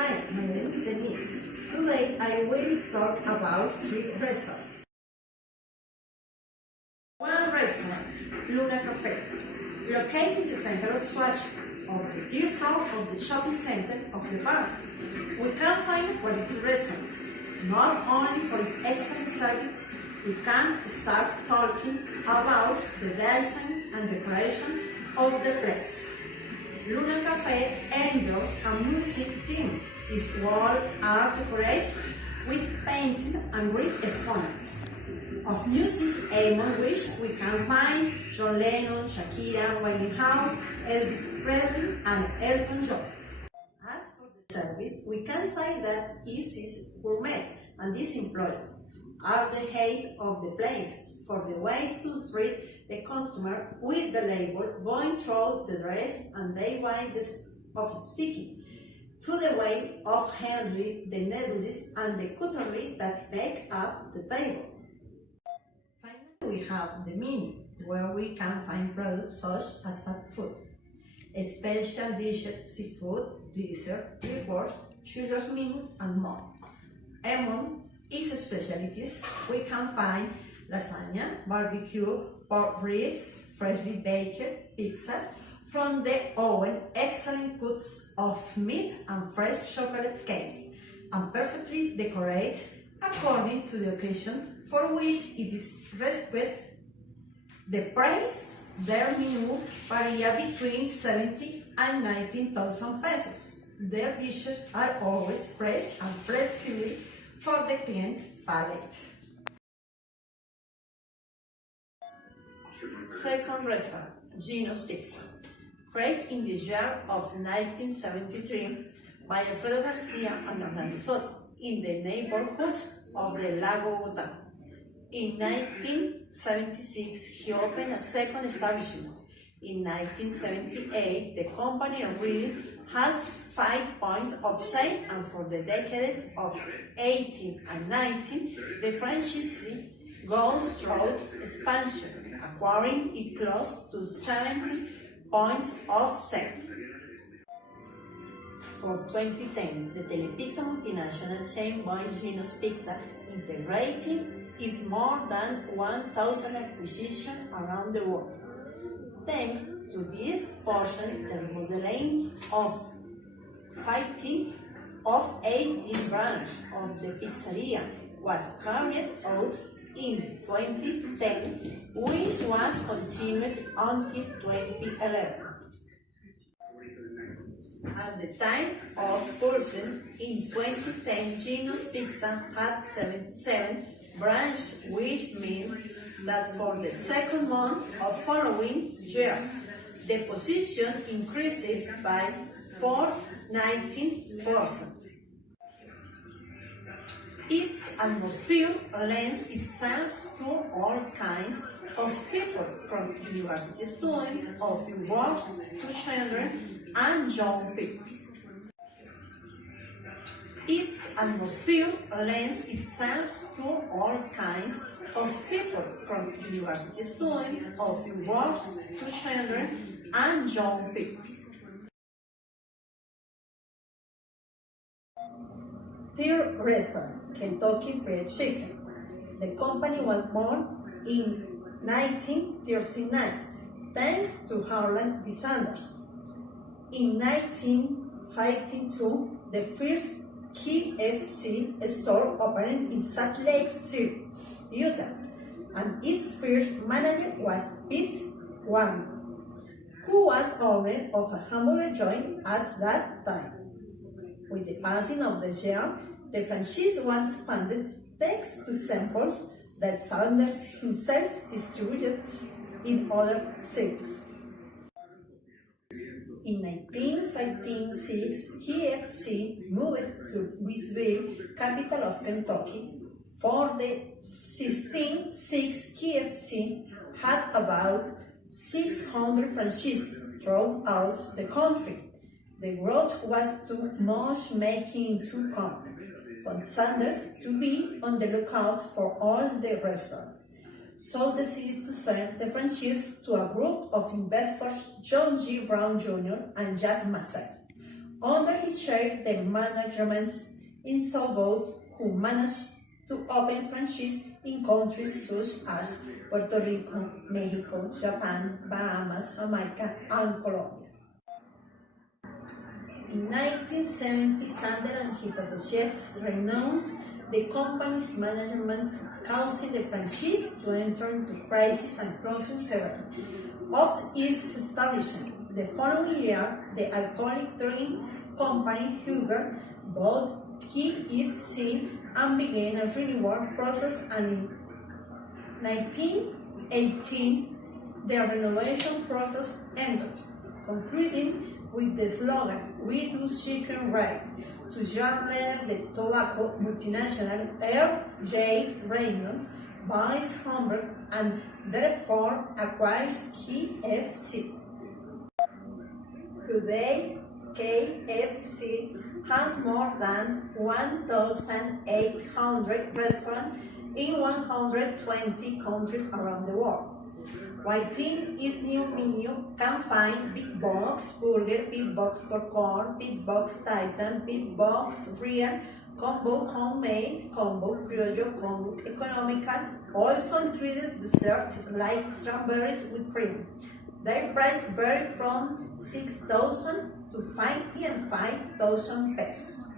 Hi, my name is Denise. Today I will talk about 3 restaurants. One restaurant, Luna Cafe, located in the center of Swatch, on the third floor of the shopping center of the park. We can find a quality restaurant, not only for its excellent service. We can start talking about the design and decoration of the place. Luna Cafe endorses a music team. Its walls are decorated with painting and great exponents of music, among which we can find John Lennon, Shakira, Winehouse, Elvis Presley, and Elton John. As for the service, we can say that it is gourmet, and these employees are the head of the place for the way to treat the customer with the label going through the dress and their way of speaking, to the way of handling the needles and the cutlery that make up the table. Finally, we have the menu, where we can find products such as fast food, special dishes, seafood, dessert, rewards, children's menu, and more. Among its specialties, we can find lasagna, barbecue, pork ribs, freshly baked pizzas from the oven, excellent cuts of meat and fresh chocolate cakes, and perfectly decorated according to the occasion for which it is reserved. The price their menu varies between 70 and 19,000 pesos. Their dishes are always fresh and flexible for the client's palate. Second restaurant, Gino's Pizza. Created in the year of 1973 by Alfredo Garcia and Orlando Soto in the neighborhood of the Lago Bogotá. In 1976, he opened a second establishment. In 1978, the company already has 5 points of sale, and for the decade of 18 and 19, the franchisee goes through expansion, acquiring it close to 70 points of sale. For 2010, the Telepizza multinational chain by Gino's Pizza integrating is more than 1,000 acquisitions around the world. Thanks to this portion, the remodeling of 18 branches of the pizzeria was carried out in 2010, which was continued until 2011. At the time of purchase in 2010, Gino's Pizza had 77 branches, which means that for the second month of following year, the position increased by 19%. Its atmosphere lends itself to all kinds of people, from university students of work to children and young people. Its atmosphere lends itself to all kinds of people, from university students of work to children and young people. Third restaurant, Kentucky Fried Chicken. The company was born in 1939, thanks to Harlan D. Sanders. In 1952, the first KFC store opened in Salt Lake City, Utah, and its first manager was Pete Warner, who was owner of a hamburger joint at that time. With the passing of the year, the franchise was expanded thanks to samples that Sanders himself distributed in other cities. In 1956, KFC moved to Louisville, capital of Kentucky. For the 1606, KFC had about 600 franchises throughout the country. The growth was too much, making it too complex for Sanders to be on the lookout for all the restaurants. So decided to sell the franchise to a group of investors, John G. Brown Jr. and Jack Massey. Under his chair, the management is so good who managed to open franchise in countries such as Puerto Rico, Mexico, Japan, Bahamas, Jamaica, and Colombia. In 1970, Sander and his associates renounced the company's management, causing the franchise to enter into crisis and closing several of its establishments. The following year, the alcoholic drinks company Huber bought KFC and began a renewal process, and in 1918, the renovation process ended, concluding with the slogan, "We do chicken right," to job leader the tobacco multinational R.J. Reynolds buys Humber and therefore acquires KFC. Today, KFC has more than 1,800 restaurants in 120 countries around the world. Within its new menu can find Big Box Burger, Big Box Popcorn, Big Box Titan, Big Box Real, Combo Homemade, Combo Criollo, Combo Economical. Also includes dessert like strawberries with cream. Their price vary from 6,000 to 50 and 5,000 pesos.